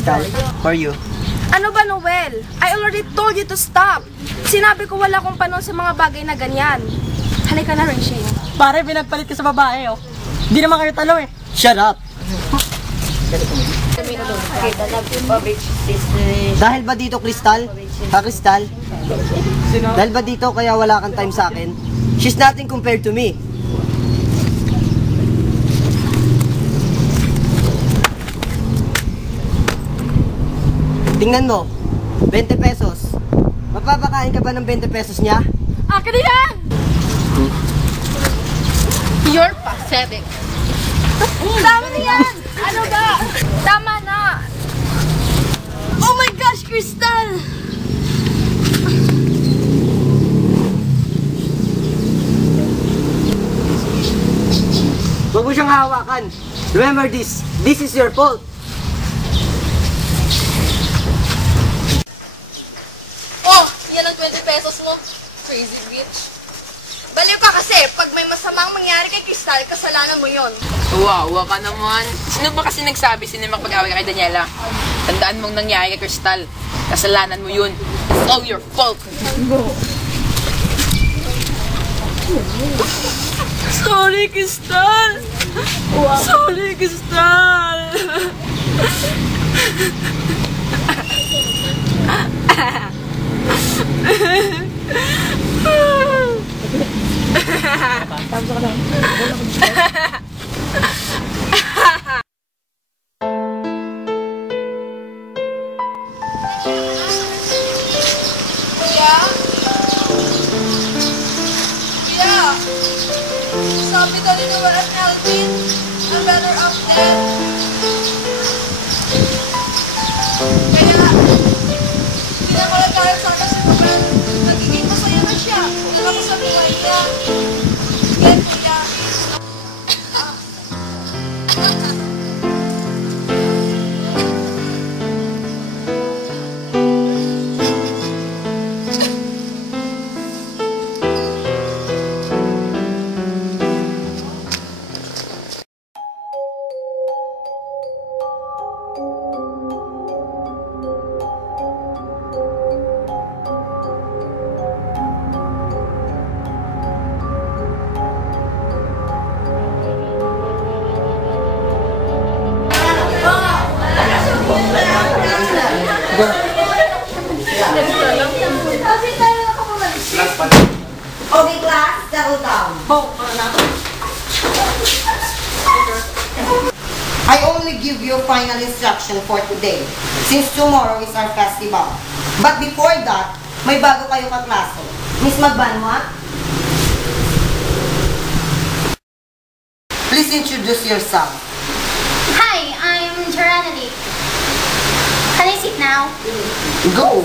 Crystal, for you. Ano ba, Noel? I already told you to stop. Sinabi ko wala akong panahon sa mga bagay na ganyan. Halika na, Rachel. Pare, pinagpalit ka sa babae, oh. Di naman kayo talo, eh. Shut up! Dahil ba dito, Crystal? Ha, Crystal? Dahil ba dito kaya wala kang time sa akin? She's nothing compared to me. Tingnan mo, 20 pesos. Mapapakain ka ba ng 20 pesos niya? Akin na yan! You're pathetic. Tama na yan! Ano ba? Tama na! Oh my gosh, Crystal! Huwag mo siyang hawakan. Remember this. This is your fault. Oh, yan ang 20 pesos mo. Crazy bitch. Baliw ka kasi, pag may masamang mangyari kay Crystal, kasalanan mo yon. Wow, ka naman. Sino ba kasi nagsabi sino makapag-away ka kay Daniela? Tandaan mong nangyari kay Crystal. Kasalanan mo yun. It's all your fault. Sorry, Crystal! Sorry, Crystal! Sabi daw ni Noel at Alvin, ang better off dead. Kaya, pinakalagayan sa akin si Noel, nagiging masaya na siya. Nalakas sa buhay niya. Yan, kuya. Okay, class, settle down. I only give you final instruction for today, since tomorrow is our festival. But before that, may bago kayo kaklaso. Miss Magbanwa, please introduce yourself. Hi, I'm Geranity. Can I sit now? Go!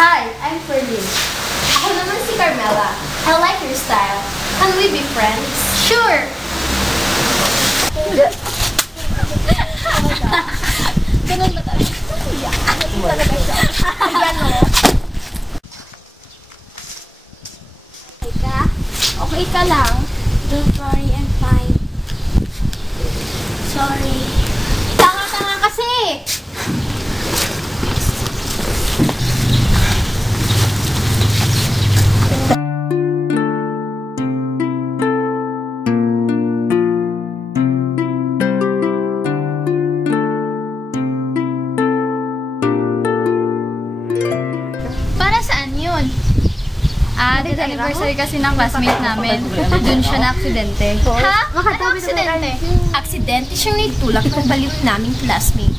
Hi, I'm Ferlin. Ako naman si Carmela. I like your style. Can we be friends? Sure! Ganun ba talaga? Ganun talaga siya. Ayan o. Okay ka lang? Don't worry, I'm fine. Sorry. Tanga-tanga kasi! Anniversary kasi ng classmate namin. Doon siya na-aksidente. Ha? Ano aksidente? Aksidente siyang naitulak ng baliw naming classmate.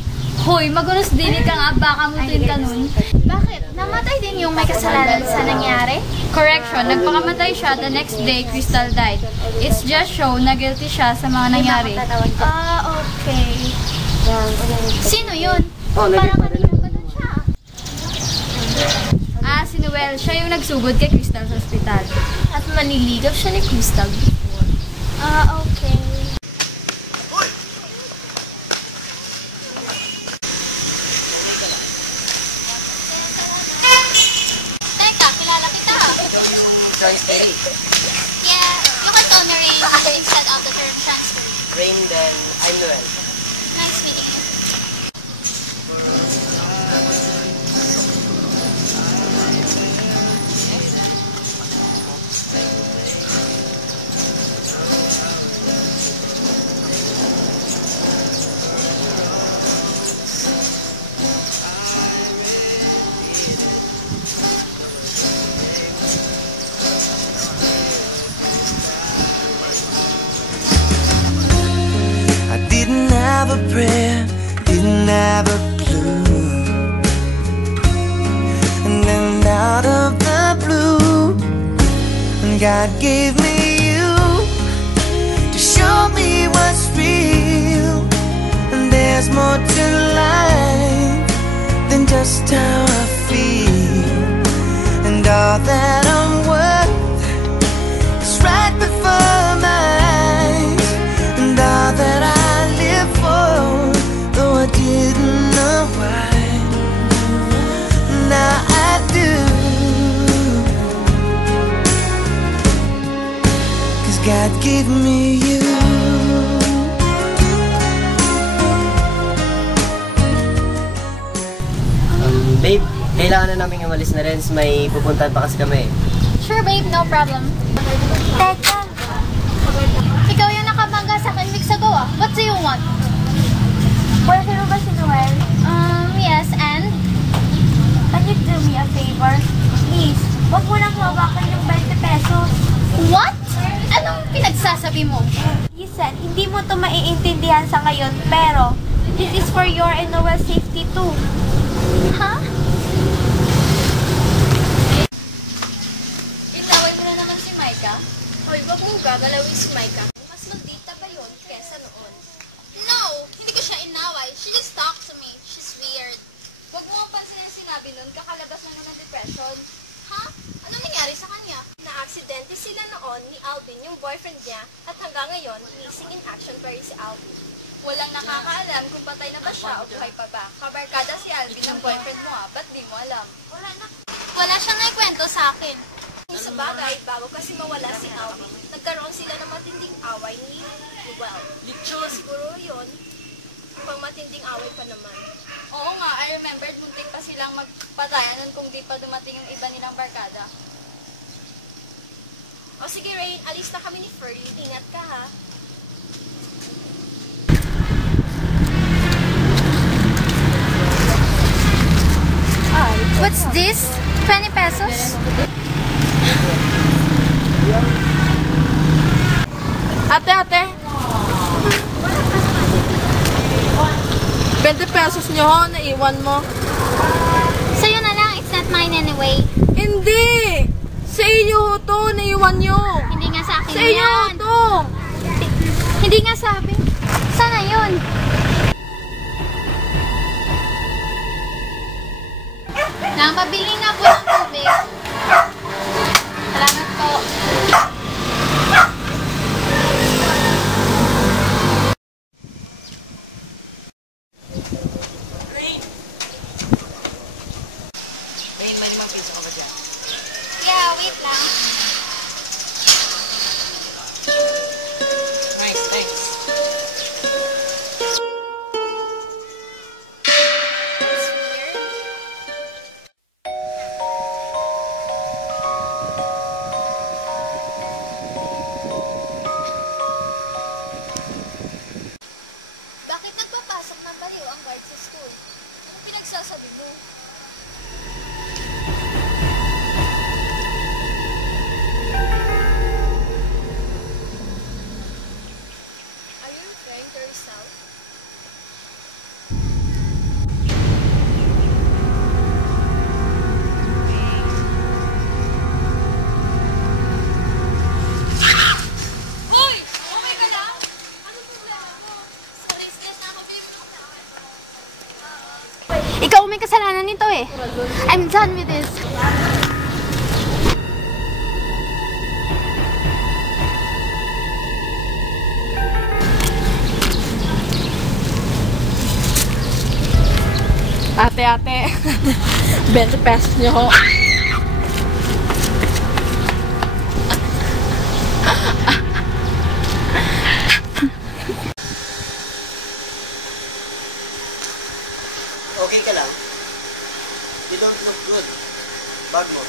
Hoy, magunos dili ka nga, baka mutuin ka nun. Bakit? Namatay din yung may kasalanan sa nangyari? Correction, nagpakamatay siya, the next day, Crystal died. It's just show na guilty siya sa mga nangyari. Okay. Sino yun? Oh, Parang kanina pa dun siya. Si Noel, siya yung nagsugod kay Crystal sa ospital. At maniligaw siya ni Crystal before. Okay. Teka, kilala kita. Joyce Terry. Yeah, you can call me Rain instead of the term transfer. Rain, then I'm Noel. Nice meeting you. prayer didn't have a clue. And then out of the blue, God gave me you to show me what's real. And there's more to life than just how I feel. And all that I'm worth is right before my eyes. And all that I live for, though I didn't know why, now I do. 'Cause God gave me you. Babe, kailangan na namin umalis na rin. May pupuntahan pa kasi kami. Sure babe, no problem. Teka. Ikaw yung nakabangga sa akin weeks ago ah. What do you want? Boyfriend mo ba si Noel? Yes, and? Can you do me a favor? Please, wag mo nang hawakan yung 20 pesos. What? Anong pinagsasabi mo? Listen, hindi mo to maiintindihan sa ngayon, pero this is for your and Noel's safety too. Ha? Itaway mo na naman si Micah. Hoy, wag mong gagalawin si Micah. Mas maldita ba yun kesa noon? No! Hindi ko siya inaway. She just talked to me. She's weird. Wag mo ang pansin ang sinabi nun, kakalabas na ng depression. Ha? Ano nangyari sa kanya? Na-aksidente sila noon ni Alvin, yung boyfriend niya, at hanggang ngayon, missing in action pa rin si Alvin. Walang nakakaalam kung patay na ba siya o buhay pa ba. Kabarkada si Alvin ng boyfriend mo ba't di mo alam? Wala siyang naikwento sa akin. Kung sa bagay, bago kasi mawala si Alvin, nagkaroon sila ng matinding away ni Noel. Siguro yun, pang matinding away pa naman. Oo nga, I remembered muntik pa silang magpatayan nun kung di pa dumating yung iba nilang barkada. O sige Rain, alis na kami ni Furry. Ingat ka ha. What's this? 20 pesos? Ate! 20 pesos nyo ho, naiwan mo. Sa'yo na lang, it's not mine anyway. Hindi! Sa inyo ho to, naiwan nyo. Hindi nga sa akin Sa inyo ho yan. to. Hindi nga sabi. Sana yun? Na, mabili na po ng tubig. Salamat po. Rain, may 5 piso ka ba dyan? Yeah, wait lang. Nice, thanks. Bakit nagpapasok ng baliw ang guard sa school? Ano pinagsasabi mo? Are you referring to yourself? Hoy! Okay ka lang? Anong problema mo? Sorry, sis. Nakapim mo sa akin. Ikaw may kasalanan nito eh. I'm done with this. Ate! 20 pesos nyo ho. Okay ka lang? You don't look good. Bag mo.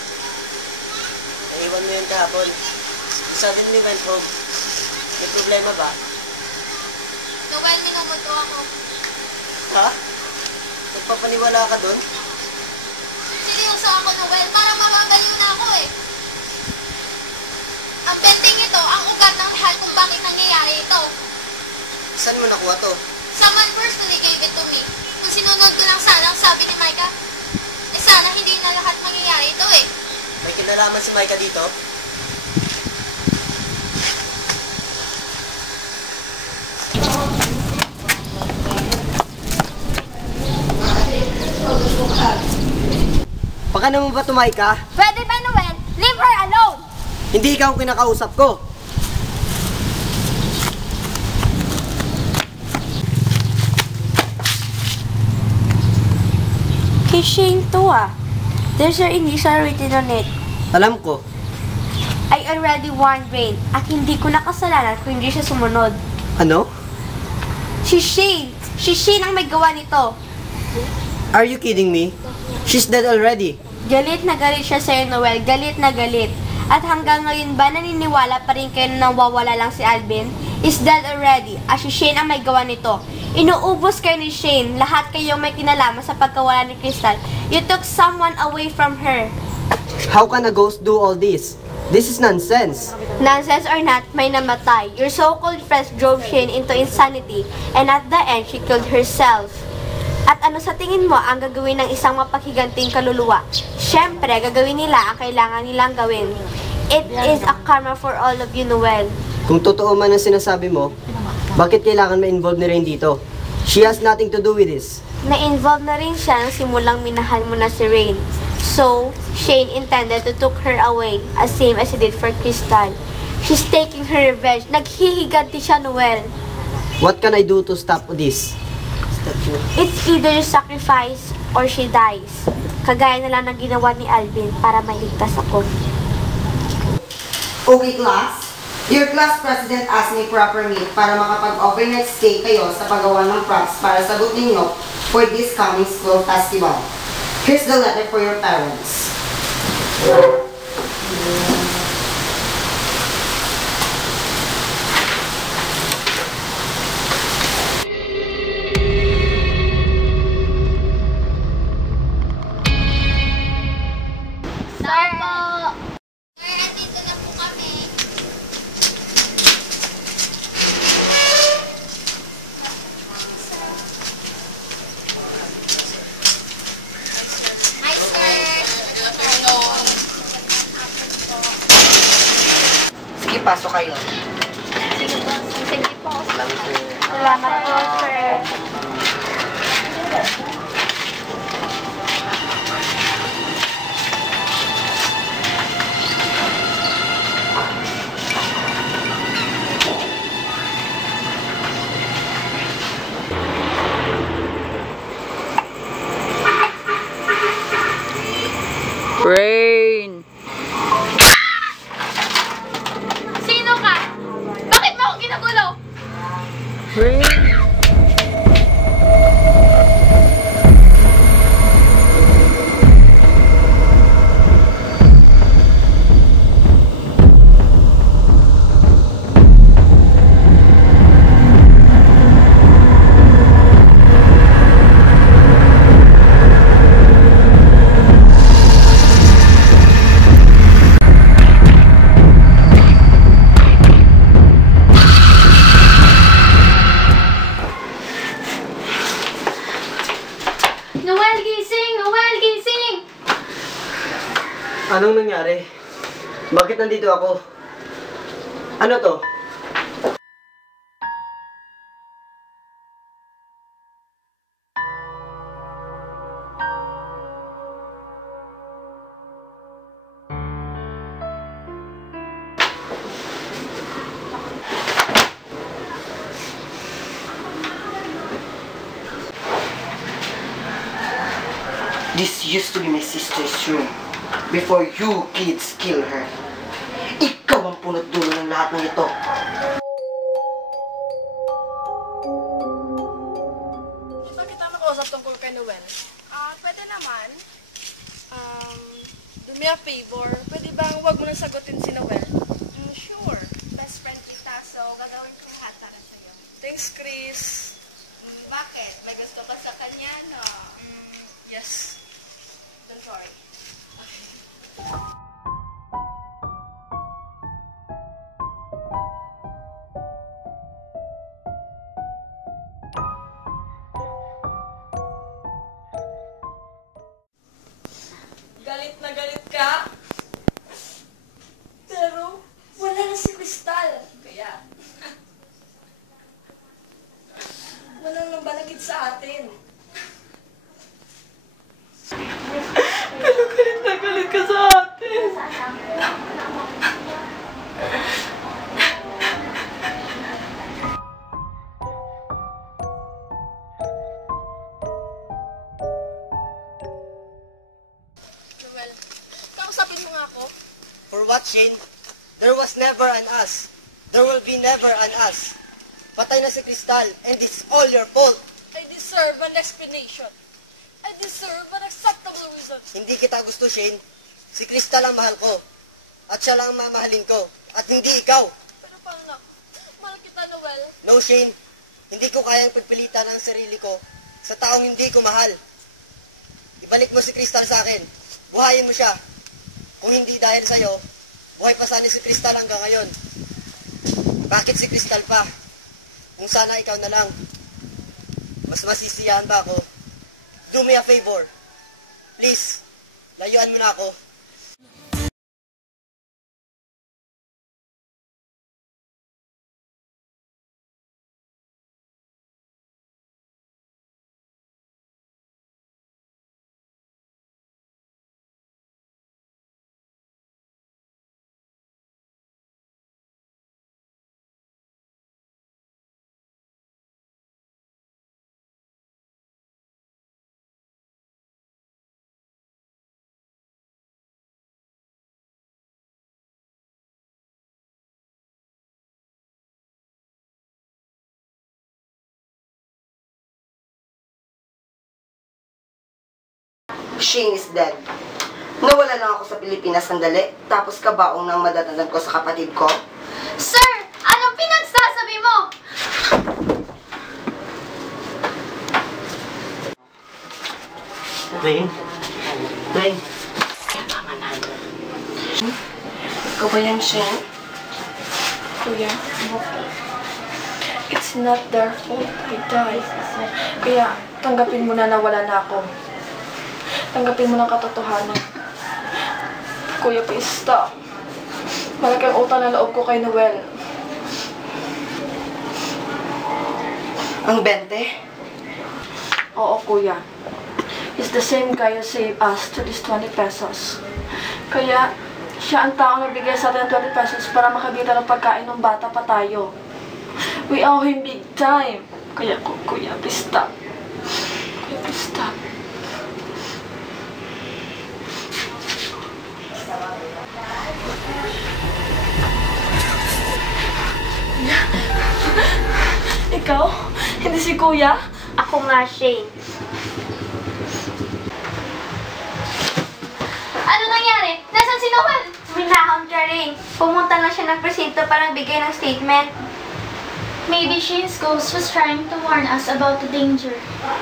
Naiwan mo yun kahapon. You suddenly went home. May problema ba? Noel, minumoto ako. Ha? Nagpapaniwala ka dun? Seryoso ako, Noel. Parang makagaliw na ako eh. Ang pending ito, ang ugat ng lahat kung bakit nangyayari ito. Saan mo nakuha to? Someone personally gave it to me. Kung sinunod ko lang sana ang sabi ni Micah, sana hindi na lahat mangyayari ito eh. May kinalaman si Micah dito? Pakana mo ba ito, Micah? Pwede ba, Noel? Leave her alone! Hindi ikaw ang kinakausap ko. Kay Shane to ah. There's your initial written on it. Alam ko. I already warned Rain at hindi ko nakasalanan kung hindi siya sumunod. Ano? Si Shane! Si Shane ang may gawa nito. Are you kidding me? She's dead already. Galit na galit siya sa'yo, Noel. Galit na galit. At hanggang ngayon ba naniniwala pa rin kayo na nawawala lang si Alvin? Is dead already. At si Shane ang may gawa nito. Inuubos kayo ni Shane. Lahat kayong may kinalaman sa pagkawala ni Crystal. You took someone away from her. How can a ghost do all this? This is nonsense. Nonsense or not, may namatay. Your so-called friends drove Shane into insanity. And at the end, she killed herself. At ano sa tingin mo ang gagawin ng isang mapaghiganting kaluluwa? Siyempre, gagawin nila ang kailangan nilang gawin. It is a karma for all of you, Noel. Kung totoo man ang sinasabi mo, bakit kailangan ma-involve ni Rain dito? She has nothing to do with this. Na-involve na rin siya nang simulang minahal mo na si Rain. So, Shane intended to took her away, as same as he did for Crystal. She's taking her revenge. Naghihiganti siya, Noel. What can I do to stop this? It's either you sacrifice or she dies. Kagaya na lang ng ginawa ni Alvin para mailigtas ako. Okay, class. Your class president asked me for a permit para makapag-overnight stay kayo sa paggawa ng props para sa group ninyo for this coming school festival. Here's the letter for your parents. Sir po! Sir, andito na po kami. Hi, sir! Sige, pasok kayo. Sige po. Salamat po, sir. Rain! Sino ka? Bakit mo ako ginagulo? Rain! Noel, gising! Noel, gising! Anong nangyari? Bakit nandito ako? Ano to? This used to be my sister's room before you kids kill her. Ikaw ang punot dulo ng lahat ng ito. Pwede kita makausap tungkol kay Noel? Pwede naman. Do me a favor. Pwede bang huwag mo na sagutin si Noel? Sure. Best friend kita, so gagawin ko lahat para sa'yo. Thanks, Chris. Bakit? May gusto ka sa kanya, no? Yes. Don't worry. ka. Pero, wala na si Crystal. Kaya, walang nabalagid sa atin. Galit na galit ka sa atin. Noel, kausapin mo nga ako. For what, Shane? There was never an us. There will be never an us. Patay na si Crystal, and it's all your fault. I deserve an explanation. I deserve an acceptable reason. Hindi kita gusto, Shane. Si Crystal ang mahal ko. At siya lang ang mamahalin ko. At hindi ikaw. Pero paano na? Mahal kita, Noel. No, Shane. Hindi ko kayang pagpilitan ang sarili ko sa taong hindi ko mahal. Ibalik mo si Crystal sa akin. Buhayin mo siya. Kung hindi dahil sa'yo, buhay pa sana si Crystal hanggang ngayon. Bakit si Crystal pa? Kung sana ikaw na lang. Mas masisiyahan ba ako? Do me a favor. Please, layuan mo na ako. Shane is dead. Nawala lang ako sa Pilipinas sandali, tapos kabaong ng madadatnan ko sa kapatid ko. Sir! Anong pinagsasabi mo? Rain? Rain? Ikaw ba yan, Shane? Kuya, it's not their fault I died. Kaya, tanggapin mo na wala na ako. Tanggapin mo ng katotohanan. Kuya, please stop. Malaking utang na loob ko kay Noel. Ang 20? Oo, kuya. He's the same guy who saved us to this 20 pesos. Kaya, siya ang taong nagbigay sa atin ng 20 pesos para makabita ng pagkain ng bata pa tayo. We owe him big time. Kaya, kuya, please stop. Kuya, please stop. Ikaw? Hindi si kuya? Ako nga, Shane. Ano nangyari? Nasaan si Noel? Minahon siya rin. Pumunta lang siya ng presinto para bigay ng statement. Maybe Shane's ghost was trying to warn us about the danger.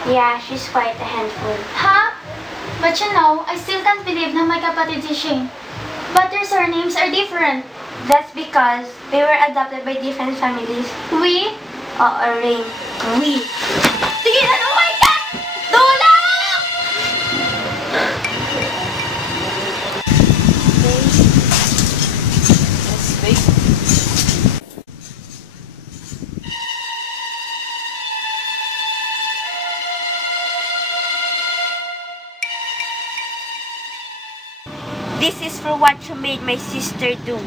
Yeah, she's quite a handful. Huh? But you know, I still can't believe na may kapatid si Shane. But their surnames are different. That's because they were adopted by different families. We? Oo, Rain. We. Tigilan mo, my God! Tulong! This is for what you made my sister do.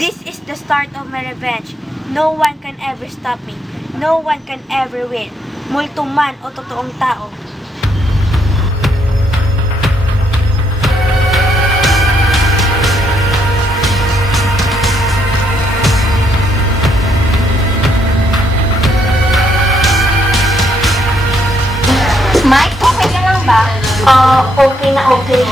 This is the start of my revenge. No one can ever stop me. No one can ever win. Multo man o totoong tao. Mike, okay ka lang ba? Okay na okay.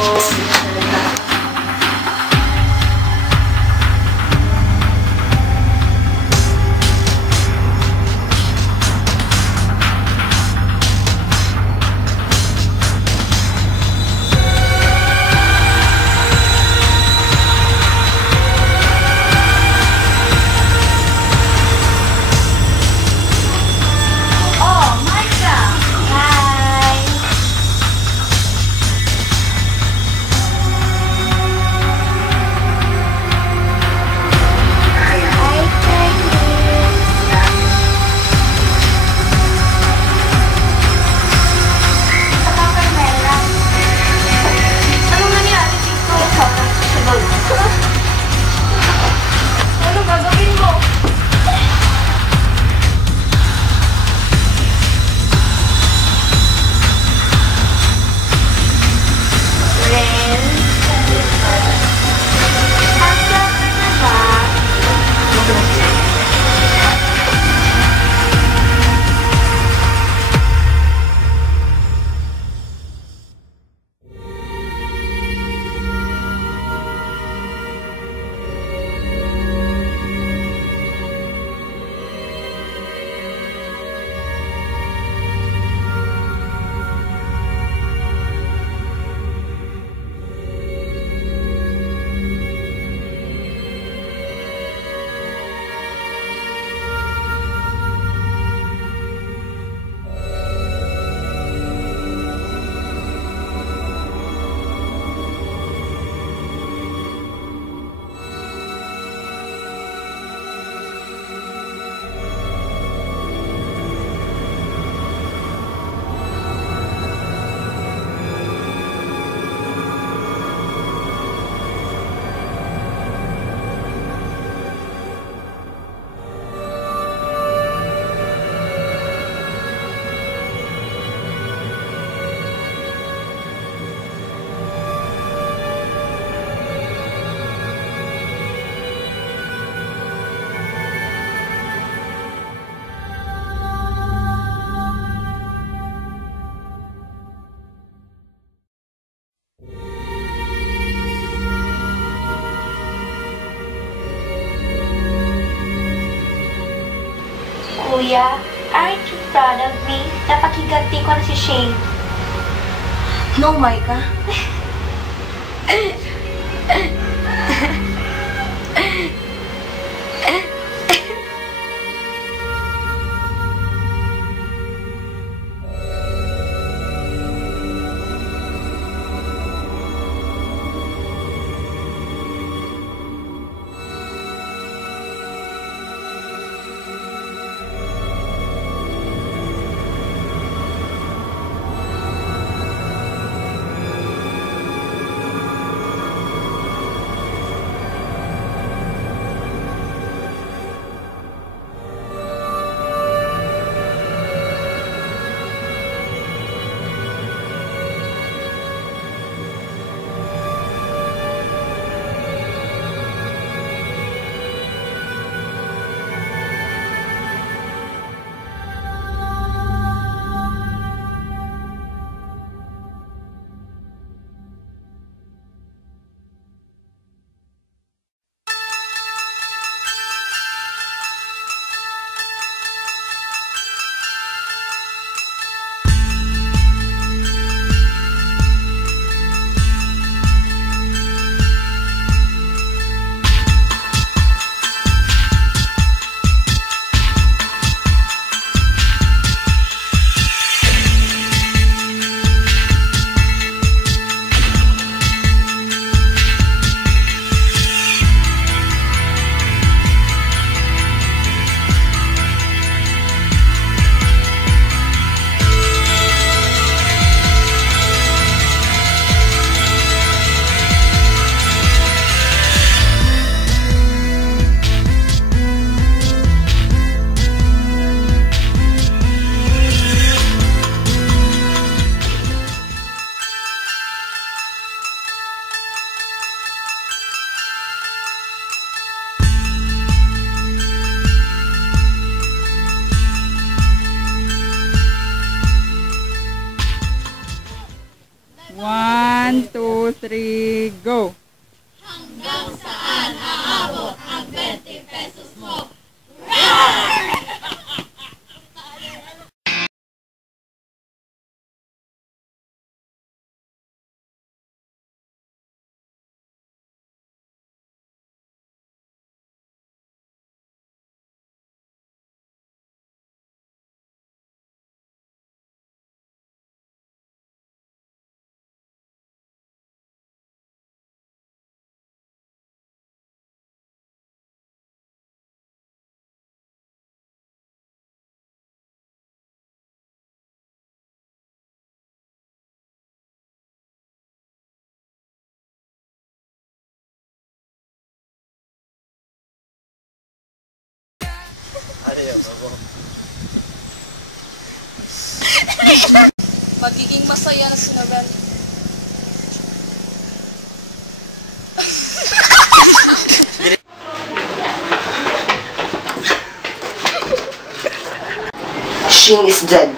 Kuya, aren't you proud of me? Napakiganti ko na si Shane. No, Micah. One, two, three, go! Hanggang saan aabot ang 20 pesos mo? Magiging masaya na si Noel. Shane is dead.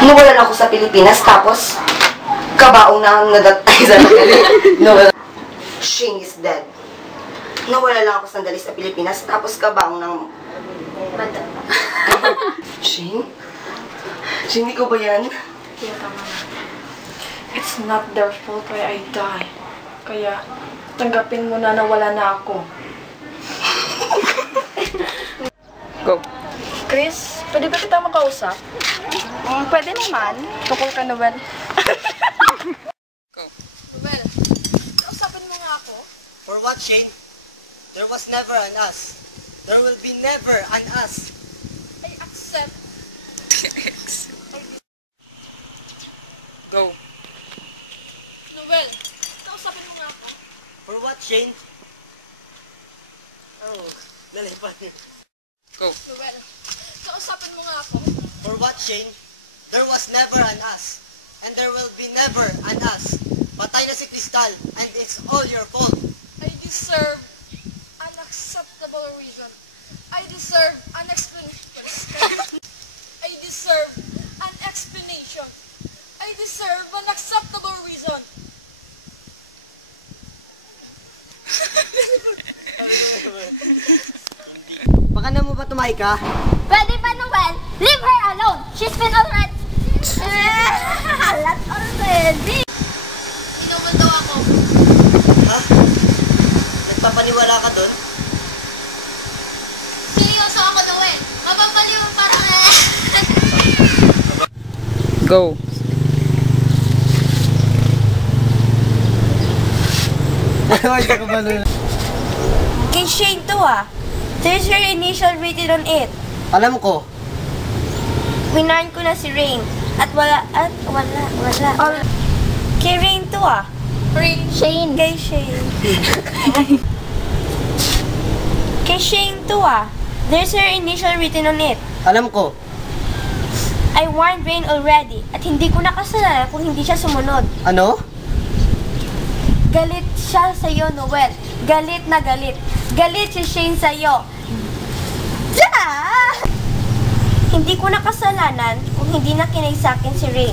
Hinuwalan ako sa Pilipinas, tapos kabaong na ang nadatay sa Noel. Shane is dead. Nawala lang ako sandali sa Pilipinas, tapos kabaong ng... Shane? Shane, ikaw ba yan? Kaya tama na. It's not their fault why I die. Kaya, tanggapin mo na wala na ako. Go! Chris, pwede ba kita makausap? Pwede naman. Tukol ka, Noel. Go! Noel, kausapin mo nga ako. For what, Shane? There was never an us. There will be never an us. I accept. Go! Noel, kausapin mo nga ako. For what, Shane? Oh, lalipan. Go! Noel, kausapin mo nga ako. For what, Shane? There was never an us. And there will be never an us. Patay na si Crystal, and it's all your fault. I deserve an acceptable reason. I deserve an explanation. I deserve an explanation. I deserve an acceptable reason. Baka na mo ba tumay ka? Pwede ba, Noel? Leave her alone! She's been already... Halat already! Inuman daw ako. Ha? Nagpapaniwala ka doon? Seryoso ako, Noel. Mapapaliw parang Go. Kay Shane to There's your initial written on it. Alam ko. Winarn ko na si Rain. At wala. Kay Rain to Shane. Kay Shane. Kay Shane to There's her initial written on it. Alam ko. I warned Rain already. At hindi ko nakasalanan kung hindi siya sumunod. Ano? Galit siya sa'yo, Noel. Galit na galit. Galit si Shane sa'yo. Hindi ko nakasalanan kung hindi nakinig sa akin si Rain.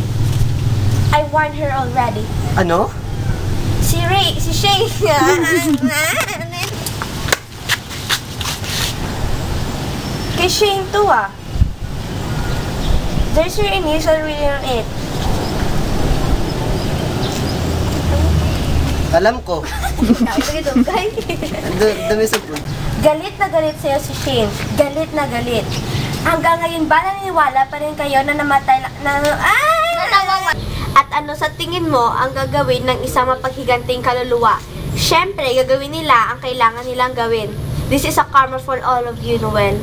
I warned her already. Ano? Si Shane. Kay Shane to There's your initial written on it. Alam ko. Dami sa food. Galit na galit sa'yo si Shane. Galit na galit. Hanggang ngayon ba naniniwala pa rin kayo na namatay At ano sa tingin mo ang gagawin ng isang mapaghiganting kaluluwa? Siyempre, gagawin nila ang kailangan nilang gawin. This is a karma for all of you, Noel.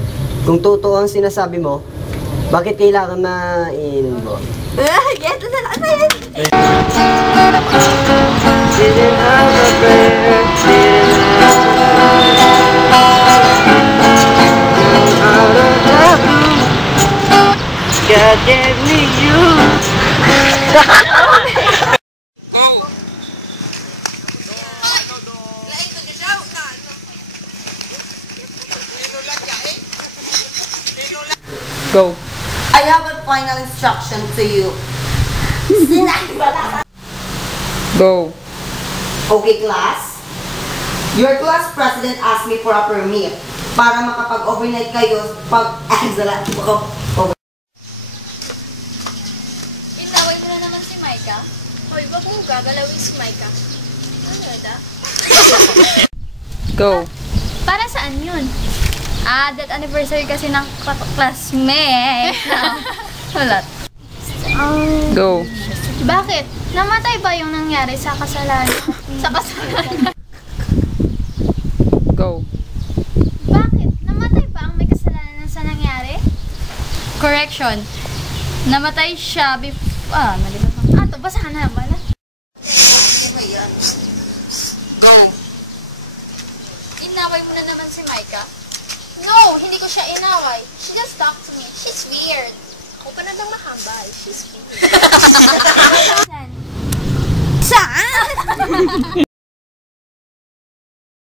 Kung totoo ang sinasabi mo, bakit kailangan ma-inbo? Yes, ano yan? Didn't have a prayer, didn't have out of the blue, God gave me you. Go. I have a final instruction to you. Go. Okay, class? Your class president asked me for a permit para makapag-overnight kayo Inaway mo na naman si Micah. Hoy, wag mong gagalawin si Micah. Ano da? Go. Para saan yun? That anniversary kasi ng classmate. Wala. Go. Bakit? Namatay ba yung nangyari sa kasalanan? Sa kasalanan? Go. Bakit? Namatay ba ang may kasalanan sa nangyari? Correction. Namatay siya before... nalimutan. Ito, basahan na ba? Go. Inaway mo na naman si Micah. No, hindi ko siya inaway. She just talked to me. She's weird. Ako pa na bang mahambal? She's weird. Saan?